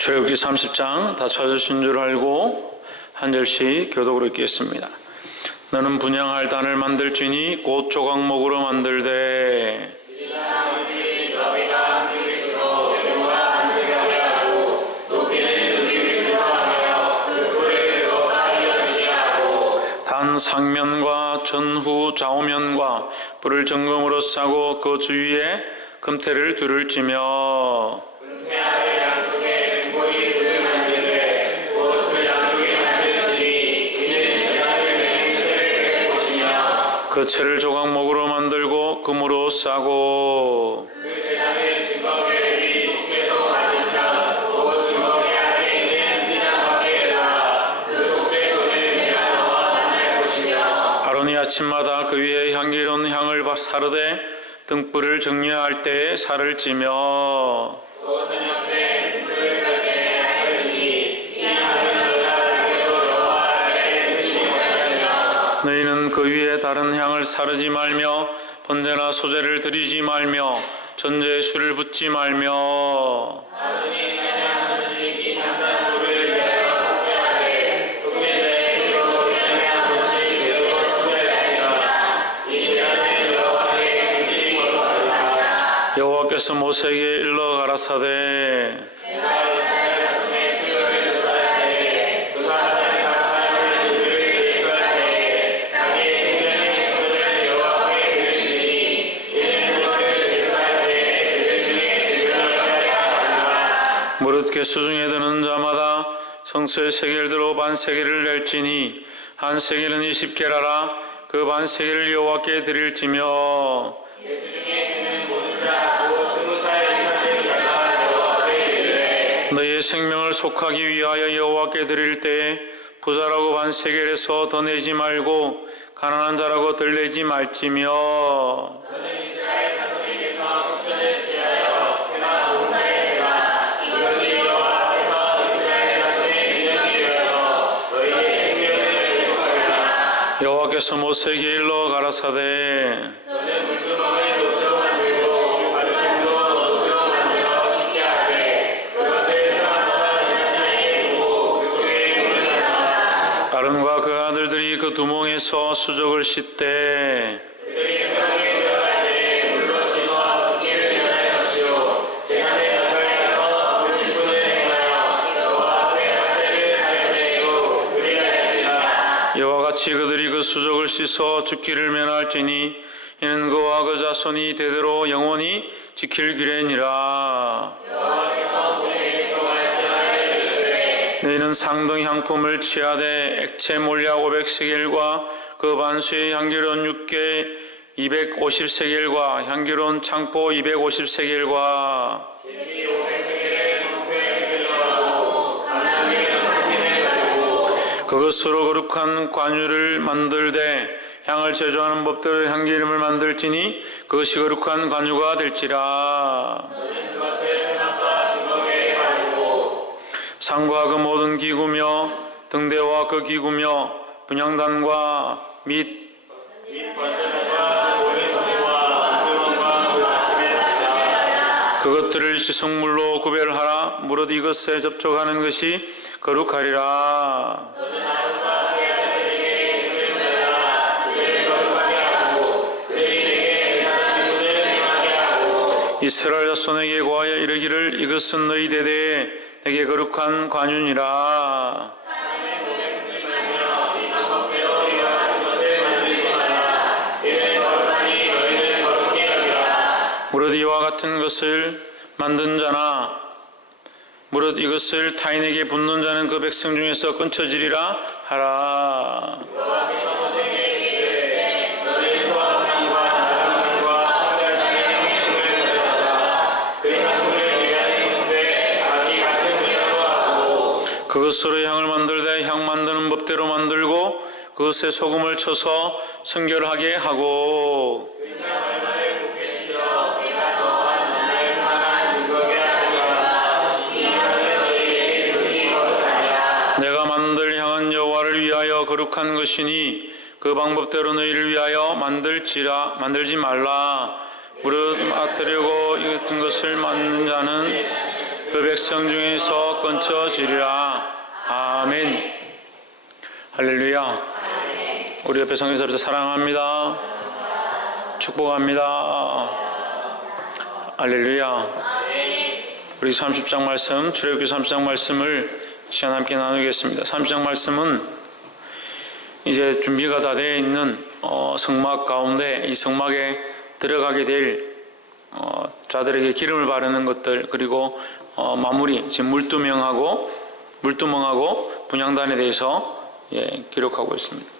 출애굽기 30장 다 찾으신 줄 알고 한 절씩 교독으로 읽겠습니다. 너는 분향할 단을 만들지니 곧 조각목으로 만들되 단 상면과 전후 좌우면과 뿔을 정금으로 싸고 그 주위에 금태를 둘을 찌며 그 채를 조각목으로 만들고 금으로 싸고 그 재단의 증거궤 위 속죄소 맞은편 곧 증거궤 앞에 있는 휘장 밖에다가 그 속죄소는 내가 너와 만날 곳이며 아론이 아침마다 그 위에 향기로운 향을 사르되 등불을 정리할 때에 살을 찌며 또 저녁 때 등불을 켤 때에 살을 찌니 이 향은 너희가 주께로 여호와 앞에 드시지 못하시며 너희는 그 위에 다른 향을 사르지 말며 번제나 소제를 드리지 말며 전제에 술을 붓지 말며 아론이 한양 한씩 이 향단불을 위하여 속죄하되 속죄제에 주로 그냥 한씩 계속 속죄하리라. 이 제단은 여호와의 증인이 거룩하리라. 여호와께서 모세에게 일러 가라사대 무릇 개수 중에 드는 자마다 성소의 세겔대로 반세겔을 낼지니 한 세겔은 20게라라. 그 반세겔을 여호와께 드릴지며 개수 중에 드는 모든 자 곧 20살 이상 된 자가 여호와께 드리되 너희의 생명을 속하기 위하여 여호와께 드릴 때에 부자라고 반세겔에서 더 내지 말고 가난한 자라고 덜 내지 말지며 여호와께서 모세에게 일러 가라사대 너는 물두멍을 노스로 만들고 바둑판도 노스로 만들어 씻게 하되 그것을 평안과 제단 사이에 두고 그 속에 물을 넣어라. 아론과 그 아들들이 그 두멍에서 수족을 씻되 그들이 회막에 들어갈 때 물로 씻어 붓기를 면할 것이요 제단의 가까이 가서 그 직분을 행하여 여호와 앞에 화제를 사용되고 그리라 할지라. 이와 같이 그들이 그 수족을 씻어 죽기를 면할지니 이는 그와 그 자손이 대대로 영원히 지킬 규례니라. 너희는 상등 향품을 취하되 액체 몰약 500세겔과 그 반수의 향기로운 육개 250세겔과 향기로운 창포 250세겔과 그것으로 거룩한 관유를 만들되 향을 제조하는 법대로 향기름을 만들지니 그것이 거룩한 관유가 될지라. 너는 그것을 회막과 증거궤에 바르고 상과 그 모든 기구며 등대와 그 기구며 분향단과 및 번제단과 모든 번제와 안두멍과 그 아침에 씻자. 그것들을 시성물로 구별하라. 무릇 이것에 접촉하는 것이 거룩하리라. 너는 아론과 그의 아들에게 그를 말하라. 그들을 거룩하게 하고 그들이 내게 제사장 손을 행하게 하고 이스라엘 자손에게 고하여 이르기를 이것은 너희 대대에 내게 거룩한 관유니라. 사람의 몸에 묻지 말며 이 방법대로 이와 같은 것을 만들지 말라. 이는 거룩하니 너희는 거룩히 여기라. 무릇 이와 같은 것을 만든 자나 무릇 이것을 타인에게 붓는 자는 그 백성 중에서 끊쳐지리라 하라. 그것으로 향을 만들되 향 만드는 법대로 만들고 그것에 소금을 쳐서 성결하게 하고 내가 만들 향은 여호와를 위하여 거룩한 것이니 그 방법대로 너희를 위하여 만들지 말라. 무릇 맡으려고 이 같은 것을 만든 자는 그 그 백성 중에서 끊쳐지리라. 아멘. 할렐루야. 우리 옆에 성경서부터 사랑합니다. 축복합니다. 할렐루야. 우리 30장 말씀, 출애굽기 30장 말씀을 시간 함께 나누겠습니다. 30장 말씀은 이제 준비가 다 되어 있는 성막 가운데 이 성막에 들어가게 될 자들에게 기름을 바르는 것들, 그리고 마무리, 지금 물두멍하고 분향단에 대해서 기록하고 있습니다.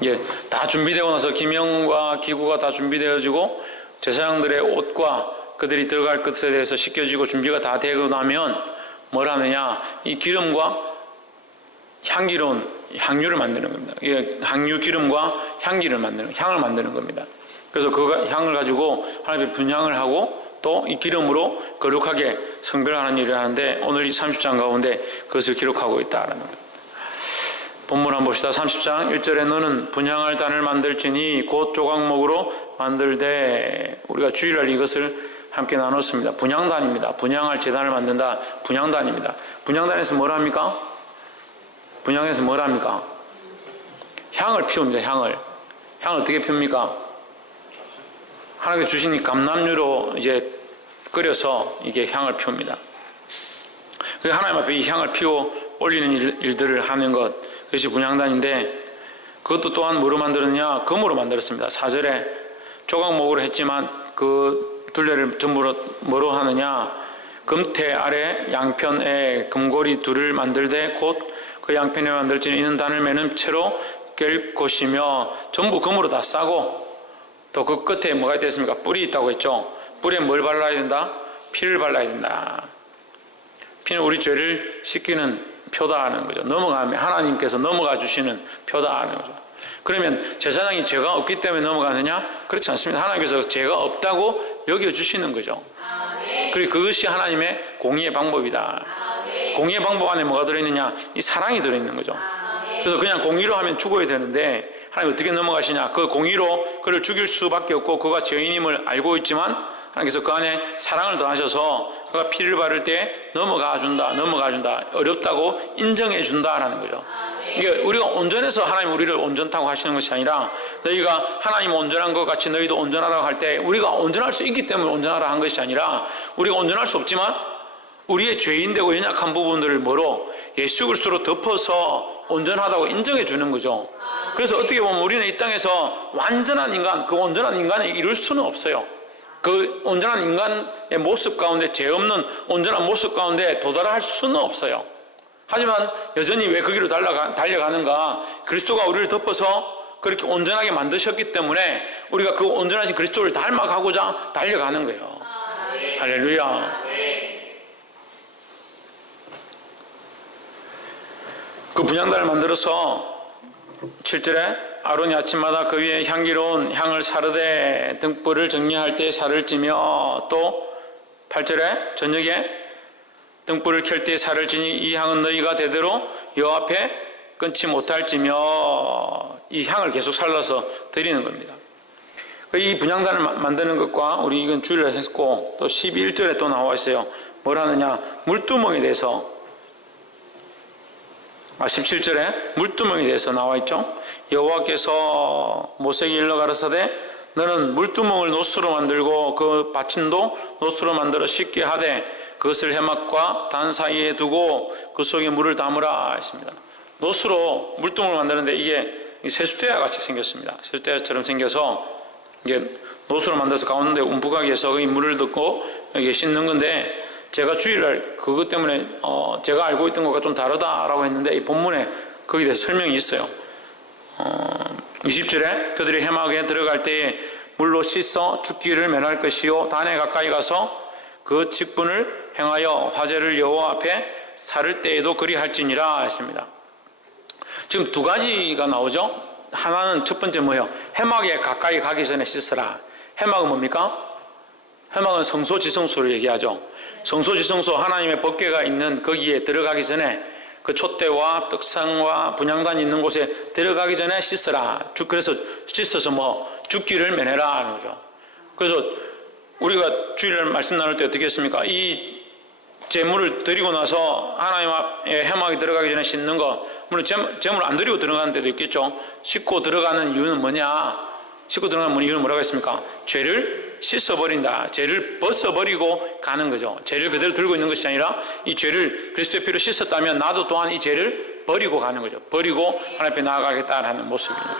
이제 다 준비되고 나서 기명과 기구가 다 준비되어지고 제사장들의 옷과 그들이 들어갈 것에 대해서 씻겨지고 준비가 다 되고 나면 뭘 하느냐, 이 기름과 향기로운 향유를 만드는 겁니다. 향유 기름과 향을 만드는 겁니다. 그래서 그 향을 가지고 하나님의 분향을 하고 또 이 기름으로 거룩하게 성별하는 일을 하는데, 오늘 이 30장 가운데 그것을 기록하고 있다는 겁니다. 본문 한번 봅시다. 30장 1절에 너는 분향할 단을 만들지니 곧 조각목으로 만들되, 우리가 주일날 이것을 함께 나눴습니다. 분향단입니다. 분향할 제단을 만든다. 분향단입니다. 분향단에서 뭘 합니까? 분향에서 뭘 합니까? 향을 피웁니다. 향을 어떻게 피웁니까? 하나님께 주신 이 감람유로 이제 끓여서 이게 향을 피웁니다. 하나님 앞에 이 향을 피워 올리는 일들을 하는 것, 그것이 분향단인데, 그것도 또한 뭐로 만들었냐? 금으로 만들었습니다. 4절에 조각목으로 했지만 그 둘레를 전부 뭐로 하느냐? 금태 아래 양편에 금고리 둘을 만들되 곧 그 양편에 만들지는 이는 단을 매는 채로 깰 것이며, 전부 금으로 다 싸고, 또 그 끝에 뭐가 있겠습니까? 뿔이 있다고 했죠. 뿔에 뭘 발라야 된다? 피를 발라야 된다. 피는 우리 죄를 씻기는 표다 하는 거죠. 넘어가면 하나님께서 넘어가 주시는 표다 하는 거죠. 그러면 제사장이 죄가 없기 때문에 넘어가느냐? 그렇지 않습니다. 하나님께서 죄가 없다고 여겨주시는 거죠. 그리고 그것이 하나님의 공의의 방법이다. 공의의 방법 안에 뭐가 들어있느냐? 이 사랑이 들어있는 거죠. 그래서 그냥 공의로 하면 죽어야 되는데 하나님 어떻게 넘어가시냐? 그 공의로 그를 죽일 수밖에 없고 그가 죄인임을 알고 있지만 하나님께서 그 안에 사랑을 더하셔서 그가 피를 바를 때 넘어가 준다. 어렵다고 인정해 준다라는 거죠. 이게 우리가 온전해서 하나님 우리를 온전하다고 하시는 것이 아니라, 너희가 하나님 온전한 것 같이 너희도 온전하라고 할 때 우리가 온전할 수 있기 때문에 온전하라 한 것이 아니라, 우리가 온전할 수 없지만 우리의 죄인되고 연약한 부분들을 뭐로 예수 그리스도로 덮어서 온전하다고 인정해 주는 거죠. 그래서 어떻게 보면 우리는 이 땅에서 완전한 인간, 그 온전한 인간을 이룰 수는 없어요. 그 온전한 인간의 모습 가운데, 죄 없는 온전한 모습 가운데 도달할 수는 없어요. 하지만 여전히 왜 그 길로 달려가는가? 그리스도가 우리를 덮어서 그렇게 온전하게 만드셨기 때문에 우리가 그 온전하신 그리스도를 닮아가고자 달려가는 거예요. 할렐루야. 그 분향단을 만들어서 7절에 아론이 아침마다 그 위에 향기로운 향을 사르되 등불을 정리할 때 살을 찌며, 또 8절에 저녁에 등불을 켤 때 살을 찌니 이 향은 너희가 대대로 여호와 앞에 끊지 못할지며, 이 향을 계속 살라서 드리는 겁니다. 이 분향단을 만드는 것과 우리 이건 주일날 했고, 또 11절에 또 나와 있어요. 뭘 하느냐? 물두멍에 대해서, 17절에 물두멍에 대해서 나와 있죠. 여호와께서 모세에게 일러 가라사대 너는 물두멍을 노수로 만들고 그 받침도 노수로 만들어 씻게 하되 그것을 해막과 단 사이에 두고 그 속에 물을 담으라 했습니다. 노수로 물두멍을 만드는데 이게 세숫대야 같이 생겼습니다. 세숫대야처럼 생겨서 이게 노수로 만들어서 가운데 움푹하게 해서 이 물을 넣고 여기에 씻는 건데, 제가 주일날 그것 때문에 제가 알고 있던 것과 좀 다르다라고 했는데 이 본문에 거기에 대해서 설명이 있어요. 20절에 그들이 해막에 들어갈 때에 물로 씻어 죽기를 면할 것이요 단에 가까이 가서 그 직분을 행하여 화제를 여호와 앞에 사를 때에도 그리할지니라 했습니다. 지금 두 가지가 나오죠. 하나는 첫 번째 뭐예요? 해막에 가까이 가기 전에 씻으라. 해막은 뭡니까? 해막은 성소지성소를 얘기하죠. 성소지성소, 하나님의 법궤가 있는 거기에 들어가기 전에, 그 촛대와 떡상과 분향단이 있는 곳에 들어가기 전에 씻으라. 그래서 씻어서 죽기를 면해라 하는 거죠. 그래서 우리가 주일날 말씀 나눌 때 어떻게 했습니까? 이 제물을 드리고 나서 하나님 앞에 회막에 들어가기 전에 씻는 거, 물론 제물 안 드리고 들어가는 데도 있겠죠. 씻고 들어가는 이유는 뭐냐? 씻고 들어가는 이유는 뭐라고 했습니까? 죄를 씻어버린다. 죄를 벗어버리고 가는 거죠. 죄를 그대로 들고 있는 것이 아니라 이 죄를 그리스도의 피로 씻었다면 나도 또한 이 죄를 버리고 가는 거죠. 버리고 하나님 앞에 나아가겠다라는 모습입니다.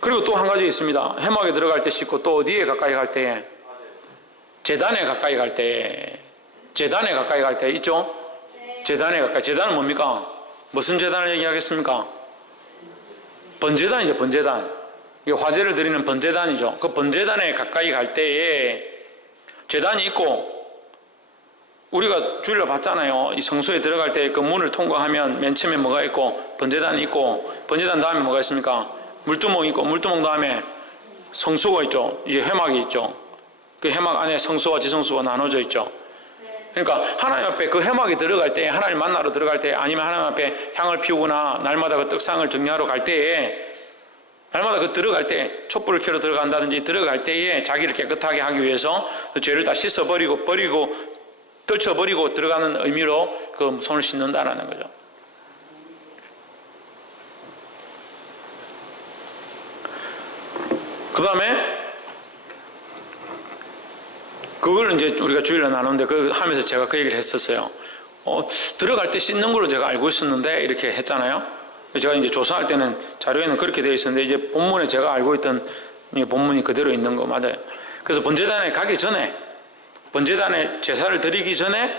그리고 또 한 가지 있습니다. 회막에 들어갈 때 씻고 또 어디에 가까이 갈 때에? 제단에 가까이 갈 때. 제단에 가까이 갈 때 있죠? 제단에 가까이. 제단은 뭡니까? 무슨 제단을 얘기하겠습니까? 번제단이죠. 번제단. 화제를 드리는 번제단이죠. 그 번제단에 가까이 갈 때에 제단이 있고, 우리가 주일날 봤잖아요. 이 성소에 들어갈 때 그 문을 통과하면 맨 처음에 뭐가 있고, 번제단이 있고, 번제단 다음에 뭐가 있습니까? 물두멍이 있고, 물두멍 다음에 성소가 있죠. 이제 회막이 있죠. 그 회막 안에 성소와 지성소가 나눠져 있죠. 그러니까 하나님 앞에 그 회막에 들어갈 때, 하나님 만나러 들어갈 때, 아니면 하나님 앞에 향을 피우거나 날마다 그 떡상을 정리하러 갈 때에, 날마다 그 들어갈 때 촛불을 켜러 들어간다든지 들어갈 때에 자기를 깨끗하게 하기 위해서 그 죄를 다 씻어버리고 떨쳐버리고 들어가는 의미로 그 손을 씻는다라는 거죠. 그 다음에 그걸 이제 우리가 주일날 나누는데 그 하면서 제가 그 얘기를 했었어요. 들어갈 때 씻는 걸로 제가 알고 있었는데 이렇게 했잖아요. 제가 이제 조사할 때는 자료에는 그렇게 되어 있었는데 이제 본문에 제가 알고 있던 본문이 그대로 있는 거 맞아요. 그래서 번제단에 가기 전에, 번제단에 제사를 드리기 전에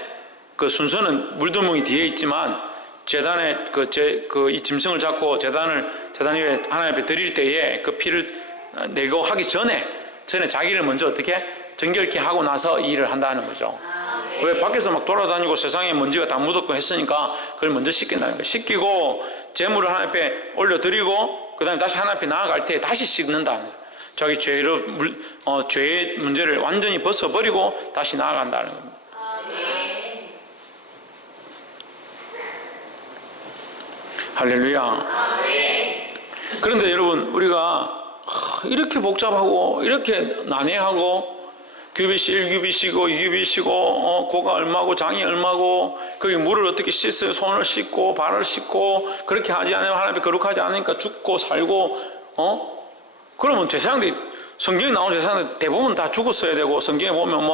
그 순서는 물두멍이 뒤에 있지만 제단에 이 짐승을 잡고 제단 위에 하나님 앞에 드릴 때에 그 피를 내고 하기 전에 자기를 먼저 어떻게 정결케 하고 나서 이 일을 한다는 거죠. 왜 밖에서 막 돌아다니고 세상에 먼지가 다 묻었고 했으니까 그걸 먼저 씻긴다는 거예요. 씻기고 제물을 하나님 앞에 올려드리고 그 다음에 다시 하나님 앞에 나아갈 때 다시 씻는다는 거예요. 자기 죄의 문제를 완전히 벗어버리고 다시 나아간다는 겁니다. 할렐루야. 그런데 여러분, 우리가 이렇게 복잡하고 이렇게 난해하고 규빗이 1규빗이고 2규빗이고 고가 얼마고 장이 얼마고 거기 물을 어떻게 씻어요? 손을 씻고 발을 씻고 그렇게 하지 않으면 하나님 앞에 거룩하지 않으니까 죽고 살고 그러면 제사장들이 성경에 나온 제사장들 대부분 다 죽었어야 되고 성경에 보면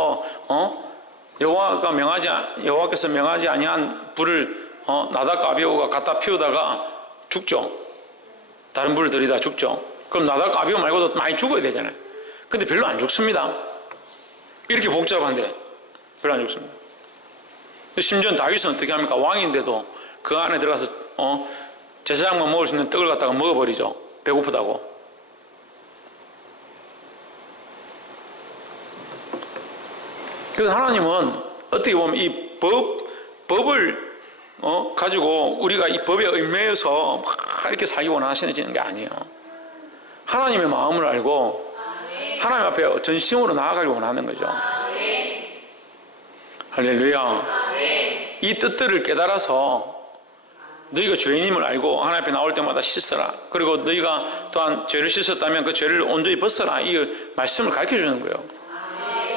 여호와께서 명하지 아니한 불을 나답과 아비후가 갖다 피우다가 죽죠. 다른 불을 들이다 죽죠. 그럼 나답과 아비후 말고도 많이 죽어야 되잖아요. 근데 별로 안 죽습니다. 이렇게 복잡한데 별로 안 죽습니다. 심지어 다윗은 어떻게 합니까? 왕인데도 그 안에 들어가서 제사장만 먹을 수 있는 떡을 갖다가 먹어버리죠. 배고프다고. 그래서 하나님은 어떻게 보면 이 법을 가지고 우리가 이 법에 얽매여서 막 이렇게 살기 원하시는 게 아니에요. 하나님의 마음을 알고 하나님 앞에 전심으로 나아가기 원하는 거죠. 할렐루야. 이 뜻들을 깨달아서 너희가 죄인임을 알고 하나님 앞에 나올 때마다 씻어라. 그리고 너희가 또한 죄를 씻었다면 그 죄를 온전히 벗어라. 이 말씀을 가르쳐주는 거예요.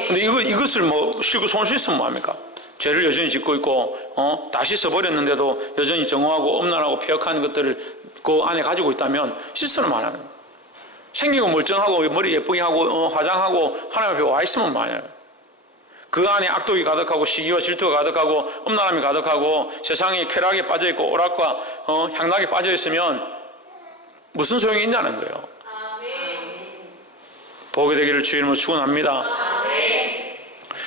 근데 이것을 씻고 손 씻으면 뭐합니까? 죄를 여전히 짓고 있고 다 씻어버렸는데도 여전히 정오하고 엄란하고 폐역한 것들을 그 안에 가지고 있다면 씻으면 안 하는 거예요. 생기고 멀쩡하고 머리 예쁘게 하고 화장하고 하나님 앞에 와 있으면 뭐하냐. 그 안에 악독이 가득하고 시기와 질투가 가득하고 엄란함이 가득하고 세상에 쾌락에 빠져있고 오락과 향락에 빠져있으면 무슨 소용이 있냐는 거예요. 보게 되기를 주 이름으로 축원합니다.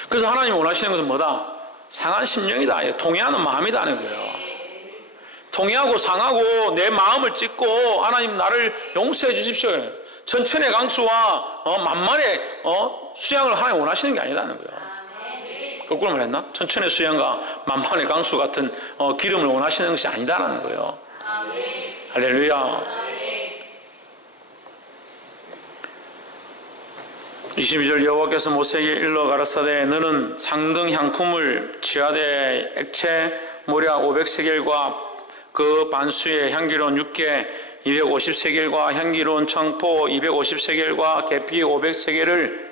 그래서 하나님이 원하시는 것은 뭐다? 상한 심령이다. 통해하는 마음이다 하는 거예요. 통해하고 상하고 내 마음을 찢고 하나님 나를 용서해 주십시오. 천천의 강수와 만만의 수양을 하나님 원하시는 게 아니라는 거예요. 거꾸로 말했나? 천천의 수양과 만만의 강수 같은 기름을 원하시는 것이 아니다라는 거예요. 할렐루야. 22절 여호와께서 모세에게 일러 가라사대 너는 상등 향품을 취하되 액체 모략 500세겔과 그 반수의 향기로운 육개 250세겔과 향기로운 청포 250세겔과 계피 500세겔을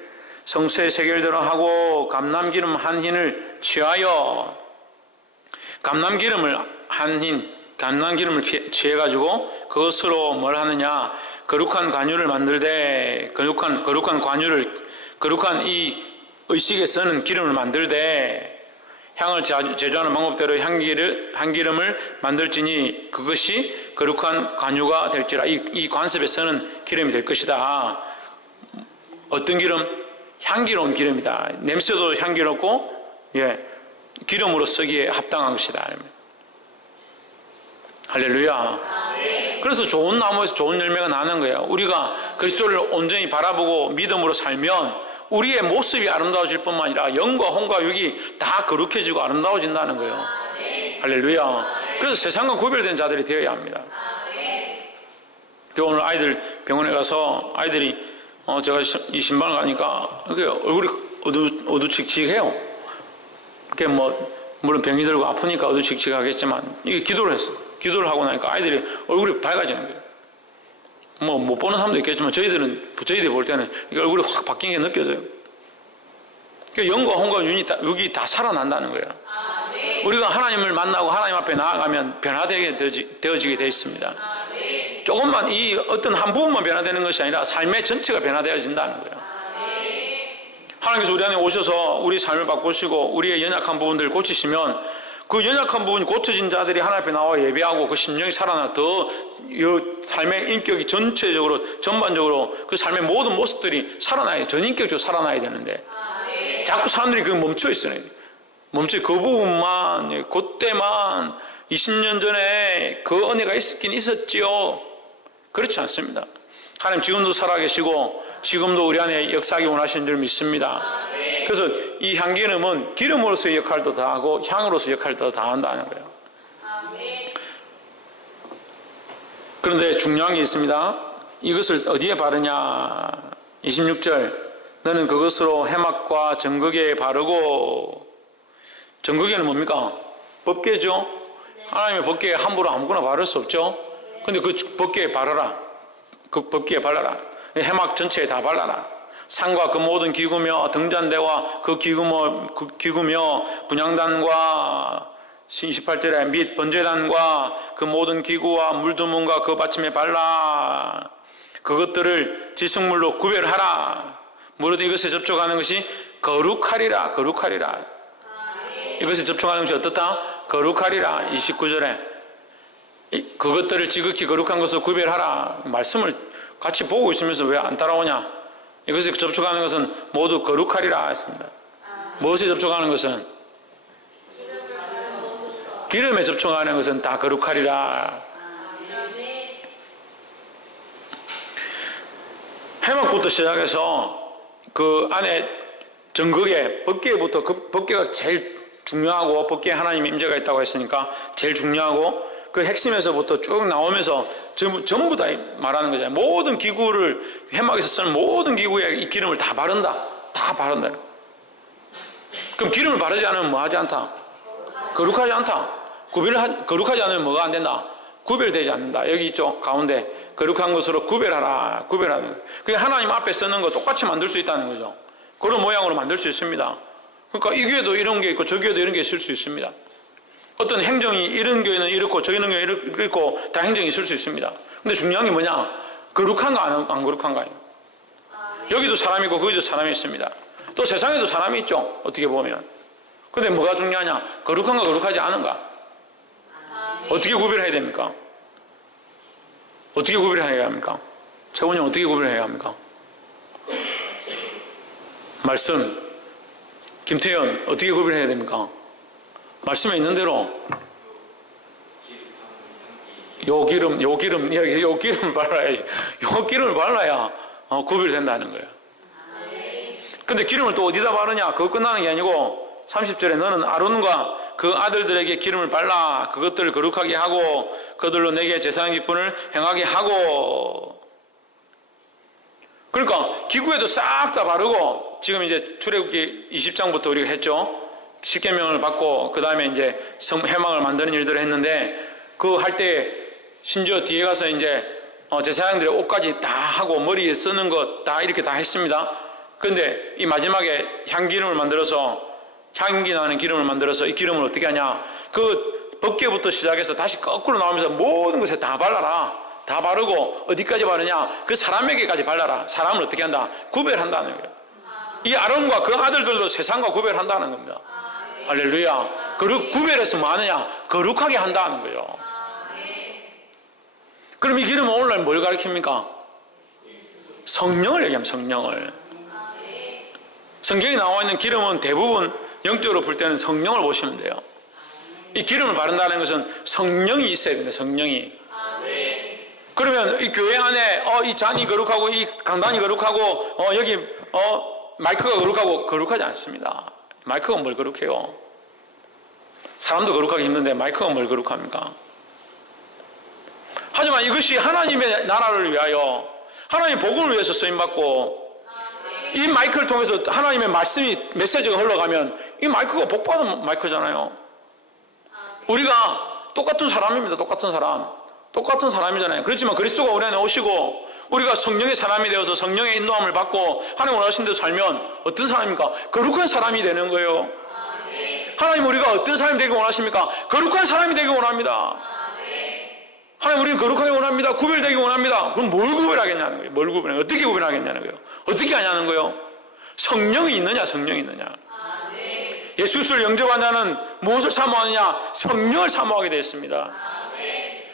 성수에 세겔대로 하고 감람기름 한 흰을 취하여 감람기름을 취해가지고 그것으로 뭘 하느냐 거룩한 관유를 만들되 거룩한 이 의식에 쓰는 기름을 만들되 향을 제조하는 방법대로 향기름을 만들지니 그것이 거룩한 관유가 될지라. 이 관습에 쓰는 기름이 될 것이다. 어떤 기름? 향기로운 기름이다. 냄새도 향기롭고 기름으로 쓰기에 합당한 것이다. 할렐루야. 그래서 좋은 나무에서 좋은 열매가 나는 거예요. 우리가 그리스도를 온전히 바라보고 믿음으로 살면 우리의 모습이 아름다워질 뿐만 아니라 영과 혼과 육이 다 거룩해지고 아름다워진다는 거예요. 할렐루야. 그래서 세상과 구별된 자들이 되어야 합니다. 오늘 아이들 병원에 가서 아이들이 제가 이 신방을 가니까 얼굴이 어두칙칙해요. 그게 물론 병이 들고 아프니까 어두칙칙하겠지만 이게 기도를 했어. 기도를 하고 나니까 아이들이 얼굴이 밝아지는 거예요. 못 보는 사람도 있겠지만 저희들이 볼 때는 이게 얼굴이 확 바뀐 게 느껴져요. 그러니까 영과 혼과 육이 다 살아난다는 거예요. 우리가 하나님을 만나고 하나님 앞에 나아가면 변화되게 되어지게 되어 있습니다. 조금만 이 어떤 한 부분만 변화되는 것이 아니라 삶의 전체가 변화되어진다는 거예요. 하나님께서 우리 안에 오셔서 우리 삶을 바꾸시고 우리의 연약한 부분들을 고치시면 그 연약한 부분이 고쳐진 자들이 하나님 앞에 나와 예배하고 그 심령이 살아나 더 삶의 인격이 전반적으로 그 삶의 모든 모습들이 살아나야 전인격적으로 살아나야 되는데 자꾸 사람들이 그 멈춰 있어요. 그 부분만 그때만 20년 전에 그 은혜가 있긴 있었지요. 그렇지 않습니다. 하나님 지금도 살아계시고 지금도 우리 안에 역사하기 원하시는 줄 믿습니다. 그래서 이 향기름은 기름으로서의 역할도 다하고 향으로서의 역할도 다한다는 거예요. 그런데 중요한 게 있습니다. 이것을 어디에 바르냐? 26절 너는 그것으로 해막과 정극에 바르고 정극에는 뭡니까? 법궤죠. 하나님의 법궤에 함부로 아무거나 바를 수 없죠. 근데 그 법궤에 바르라. 그 법궤에 발라라. 해막 전체에 다 발라라. 상과 그 모든 기구며 등잔대와 그 기구며 분향단과 28절에 및 번제단과 그 모든 기구와 물두문과 그 받침에 발라 그것들을 지승물로 구별하라. 무릇 이것에 접촉하는 것이 거룩하리라. 이것에 접촉하는 것이 어떻다? 거룩하리라. 29절에 그것들을 지극히 거룩한 것으로 구별하라. 말씀을 같이 보고 있으면서 왜 안 따라오냐? 이것에 접촉하는 것은 모두 거룩하리라 했습니다. 무엇에 접촉하는 것은? 기름에 접촉하는 것은 다 거룩하리라. 해막부터 시작해서 그 안에 정극에 법궤부터 그 법궤가 제일 중요하고 법궤에 하나님의 임재가 있다고 했으니까 제일 중요하고 그 핵심에서부터 쭉 나오면서 전부 다 말하는 거잖아요. 모든 기구를 해막에서 쓰는 모든 기구에 이 기름을 다 바른다. 다 바른다. 그럼 기름을 바르지 않으면 뭐 하지 않다? 거룩하지 않다. 거룩하지 않으면 뭐가 안 된다? 구별되지 않는다. 여기 있죠. 가운데 거룩한 것으로 구별하라. 구별하는 거예요. 그게 하나님 앞에 쓰는 거 똑같이 만들 수 있다는 거죠. 그런 모양으로 만들 수 있습니다. 그러니까 이 교회도 이런 게 있고 저 교회도 이런 게 있을 수 있습니다. 어떤 행정이 이런 교회는 이렇고 저 이런 교회는 이렇고 다 행정이 있을 수 있습니다. 근데 중요한 게 뭐냐? 거룩한가 안 거룩한가요? 여기도 사람이 있고 거기도 사람이 있습니다. 또 세상에도 사람이 있죠. 어떻게 보면. 근데 뭐가 중요하냐? 거룩한가 거룩하지 않은가? 어떻게 구별해야 됩니까? 어떻게 구별해야 합니까? 최원이 어떻게 구별해야 합니까? 말씀. 김태현 어떻게 구별해야 됩니까? 말씀에 있는 대로 요 기름을 발라야지. 요 기름을 발라야 구별된다는 거예요. 근데 기름을 또 어디다 바르냐? 그거 끝나는 게 아니고 30절에 너는 아론과 그 아들들에게 기름을 발라 그것들을 거룩하게 하고 그들로 내게 제사장 직분을 행하게 하고. 그러니까 기구에도 싹 다 바르고 지금 이제 출애굽기 20장부터 우리가 했죠. 십계명을 받고 그 다음에 이제 해막을 만드는 일들을 했는데 그 할 때 심지어 뒤에 가서 이제 제사장들의 옷까지 다 하고 머리에 쓰는 것 다 이렇게 다 했습니다. 그런데 이 마지막에 향기름을 만들어서 향기 나는 기름을 만들어서 이 기름을 어떻게 하냐? 그 벗개부터 시작해서 다시 거꾸로 나오면서 모든 것에 다 발라라. 다 바르고 어디까지 바르냐? 그 사람에게까지 발라라. 사람을 어떻게 한다? 구별한다는 거예요. 이 아론과 그 아들들도 세상과 구별한다는 겁니다. 할렐루야. 구별해서 뭐 하느냐? 거룩하게 한다는 거예요. 그럼 이 기름은 오늘날 뭘 가르칩니까? 성령을 얘기하면 성령을. 성경에 나와 있는 기름은 대부분 영적으로 볼 때는 성령을 보시면 돼요. 이 기름을 바른다는 것은 성령이 있어야 됩니다. 성령이. 그러면 이 교회 안에 이 잔이 거룩하고 이 강단이 거룩하고 여기 마이크가 거룩하고 거룩하지 않습니다. 마이크가 뭘 거룩해요? 사람도 거룩하기 힘든데 마이크가 뭘 거룩합니까? 하지만 이것이 하나님의 나라를 위하여 하나님의 복음을 위해서 쓰임받고 이 마이크를 통해서 하나님의 말씀이 메시지가 흘러가면 이 마이크가 복받은 마이크잖아요. 우리가 똑같은 사람입니다. 똑같은 사람이잖아요. 그렇지만 그리스도가 우리 안에 오시고 우리가 성령의 사람이 되어서 성령의 인도함을 받고 하나님 원하신 대로 살면 어떤 사람입니까? 거룩한 사람이 되는 거예요. 하나님 우리가 어떤 사람이 되기 원하십니까? 거룩한 사람이 되기 원합니다. 하나님 우리는 거룩하게 원합니다. 구별되기 원합니다. 그럼 뭘 구별하겠냐는 거예요. 뭘 구별하냐? 어떻게 구별하겠냐는 거예요. 어떻게 하냐는 거예요. 성령이 있느냐 성령이 있느냐. 예수 그리스도를 영접한 자는 무엇을 사모하느냐? 성령을 사모하게 되었습니다.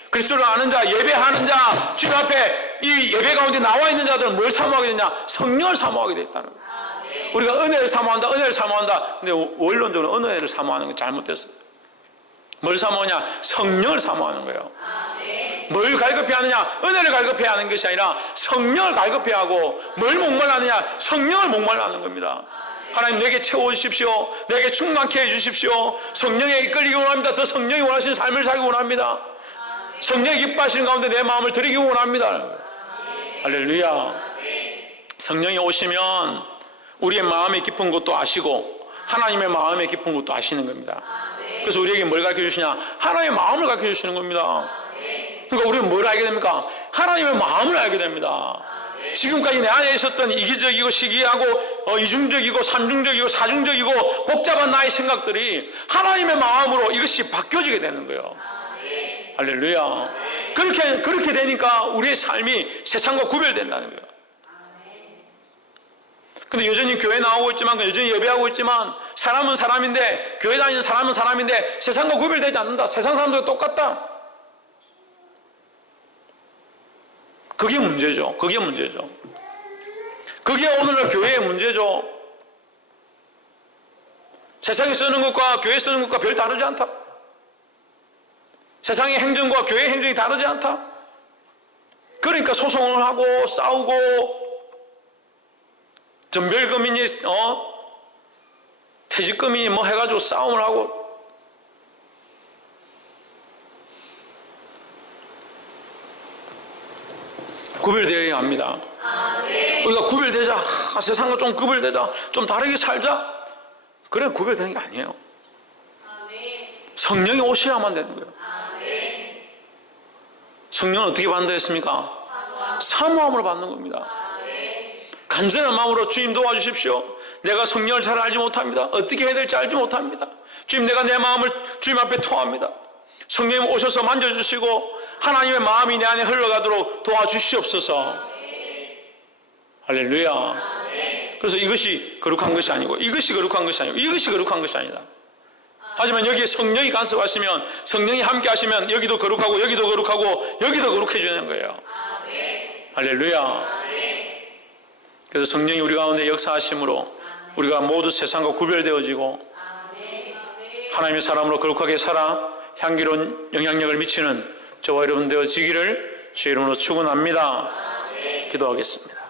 그리스도를 아는 자, 예배하는 자, 주님 앞에 이 예배 가운데 나와 있는 자들은 뭘 사모하게 되냐? 성령을 사모하게 되었다는 거예요. 우리가 은혜를 사모한다. 근데 원론적으로 은혜를 사모하는 건 잘못됐어요. 뭘 사모하냐? 성령을 사모하는 거예요. 뭘 갈급해 하느냐? 은혜를 갈급해 하는 것이 아니라 성령을 갈급해 하고 뭘 목말라느냐? 성령을 목말라는 겁니다. 하나님 내게 채워주십시오. 내게 충만케 해주십시오. 성령에 이끌리기 원합니다. 더 성령이 원하시는 삶을 살기 원합니다. 성령이 기뻐하시는 가운데 내 마음을 드리기 원합니다. 할렐루야. 성령이 오시면 우리의 마음의 깊은 것도 아시고 하나님의 마음의 깊은 것도 아시는 겁니다. 그래서 우리에게 뭘 가르쳐 주시냐? 하나님의 마음을 가르쳐 주시는 겁니다. 그러니까 우리는 뭘 알게 됩니까? 하나님의 마음을 알게 됩니다. 지금까지 내 안에 있었던 이기적이고 시기하고 이중적이고 삼중적이고 사중적이고 복잡한 나의 생각들이 하나님의 마음으로 이것이 바뀌어지게 되는 거예요. 할렐루야. 그렇게 되니까 우리의 삶이 세상과 구별된다는 거예요. 근데 여전히 교회 나오고 있지만 여전히 예배하고 있지만 사람은 사람인데 교회 다니는 사람은 사람인데 세상과 구별되지 않는다. 세상 사람들과 똑같다. 그게 문제죠. 그게 오늘날 교회의 문제죠. 세상에 쓰는 것과 교회 쓰는 것과 별 다르지 않다. 세상의 행정과 교회의 행정이 다르지 않다. 그러니까 소송을 하고 싸우고 전별금이니 퇴직금이니 뭐 해가지고 싸움을 하고 구별되어야 합니다. 우리가 구별되자. 세상과 좀 구별되자. 좀 다르게 살자. 그래 구별되는 게 아니에요. 성령이 오셔야만 되는 거예요. 성령은 어떻게 받는다 했습니까? 사모함으로 받는 겁니다. 간절한 마음으로 주님 도와주십시오. 내가 성령을 잘 알지 못합니다. 어떻게 해야 될지 알지 못합니다. 주님 내가 내 마음을 주님 앞에 토합니다. 성령님 오셔서 만져주시고 하나님의 마음이 내 안에 흘러가도록 도와주시옵소서. 할렐루야. 그래서 이것이 거룩한 것이 아니고 이것이 거룩한 것이 아니고 이것이 거룩한 것이 아니다. 하지만 여기에 성령이 간섭하시면 성령이 함께 하시면 여기도 거룩하고 여기도 거룩하고 여기도 거룩해지는 거예요. 할렐루야. 그래서 성령이 우리 가운데 역사하심으로 우리가 모두 세상과 구별되어지고 하나님의 사람으로 거룩하게 살아 향기로운 영향력을 미치는 저와 여러분 되어지기를 주의 이름으로 축원합니다. 기도하겠습니다.